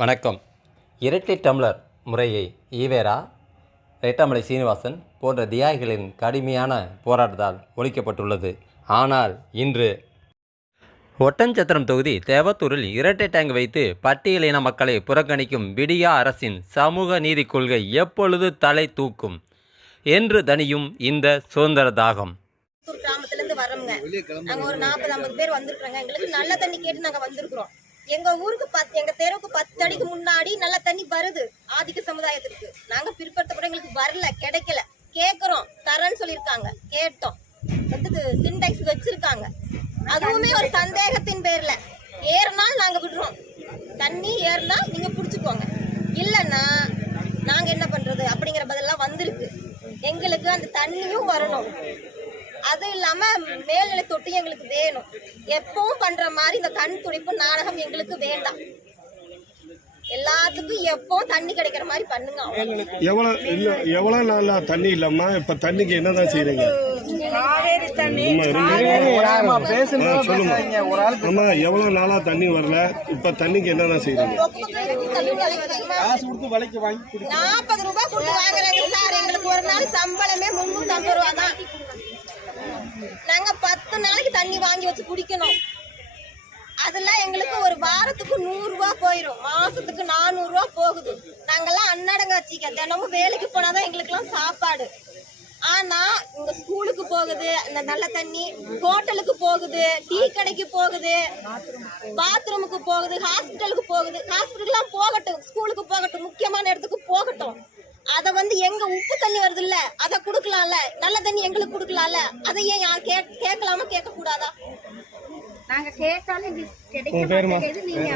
வணக்கம். இரட்டை டம்ளர் முறையை ஈவேரா ரெட்டாமலை சீனிவாசன் போன்ற தியாகிகளின் கடுமையான போராட்டத்தால் ஒழிக்கப்பட்டுள்ளது. ஆனால் இன்று ஒட்டஞ்சத்திரம் தொகுதி தேவத்தூரில் இரட்டை டேங்க் வைத்து பட்டியலின மக்களை புறக்கணிக்கும் விடியா அரசின் சமூக நீதி கொள்கை எப்பொழுது தலை தூக்கும்? என்று தனியும் இந்த சுதந்திர தாகம். ஒரு நாற்பது ஐம்பது பேர் வந்திருக்கிறோங்க. எங்களுக்கு நல்ல தண்ணி கேட்டு வந்திருக்கிறோம். எங்க ஊருக்கு பத்து எங்க தெருவுக்கு பத்து இதுக்கு முன்னாடி நல்ல தண்ணி வருது. ஆதிக்க சமுதாயத்திற்கு நாங்க பிற்படுத்தப்பட எங்களுக்கு வரல கிடைக்கல. கேக்குறோம் தரேன்னு சொல்லியிருக்காங்க. கேட்டோம். வந்து சின்டெக்ஸ் வச்சிருக்காங்க. அதுவுமே ஒரு சந்தேகத்தின் பேர்ல. ஏறினால் நாங்க விடுறோம். தண்ணி ஏறினா நீங்க புடிச்சுக்கோங்க. இல்லைன்னா நாங்க என்ன பண்றது? அப்படிங்கிற பதிலாம் வந்திருக்கு. எங்களுக்கு அந்த தண்ணியும் வரணும். அது இல்லாம மேல்நிலை தொட்டி எங்களுக்கு வேணும். எப்பவும் பண்ற மாதிரி இந்த கண் துடிப்பு நாடகம் எங்களுக்கு வேண்டாம். எல்லாத்துக்கும் எப்பவும் தண்ணி கிடைக்கிற மாதிரி பண்ணுங்க. எவ்வளவு இல்ல எவ்வளவு நாளா தண்ணி இல்லம்மா இப்ப தண்ணிக்கு என்னதான் செய்றீங்க? அம்மா, இருங்க. ஆ, சொல்லுங்க. அம்மா எவ்வளவு நாளா தண்ணி வரல? இப்ப தண்ணிக்கு என்னதான் செய்றீங்க? நாற்பது ரூபாய் கொடுத்து வாங்குறாங்க சார் எங்களுக்கு ஒரு நாள் சம்பளமே முன்னூத்தி ஐம்பது ரூபா தான். நாங்க பத்து நாளைக்கு தண்ணி வாங்கி வச்சு குடிக்கணும். எங்களுக்கு ஒரு வாரத்துக்கு நூறு போயிடும் போயிரும். மாசத்துக்கு நானூறு போகுது. நாங்கெல்லாம் அன்னடங்காச்சிக்க தினமும் வேலைக்கு போனாதான் எங்களுக்கு எல்லாம் சாப்பாடு. ஆனா இங்க ஸ்கூலுக்கு போகுது. இந்த நல்ல தண்ணி. ஹோட்டலுக்கு போகுது. டீ கடைக்கு போகுது. பாத்ரூமுக்கு போகுது. ஹாஸ்பிட்டலுக்கு போகுது. ஹாஸ்பிட்டல்லாம் போகட்டும். ஸ்கூலுக்கு போகட்டும். முக்கியமான இடத்துக்கு போகட்டும். அத வந்து எங்க உப்பு தண்ணி வருது இல்ல அத குடுக்கலாம்ல. நல்ல தண்ணி எங்களுக்கு குடுக்கலாம்ல. அதை ஏன் யா- கேட்கலாமா கேட்க கூடாதா நாங்க கேட்டாலும் எங்களுக்கு கிடைக்க மாட்டேங்குது. நீங்க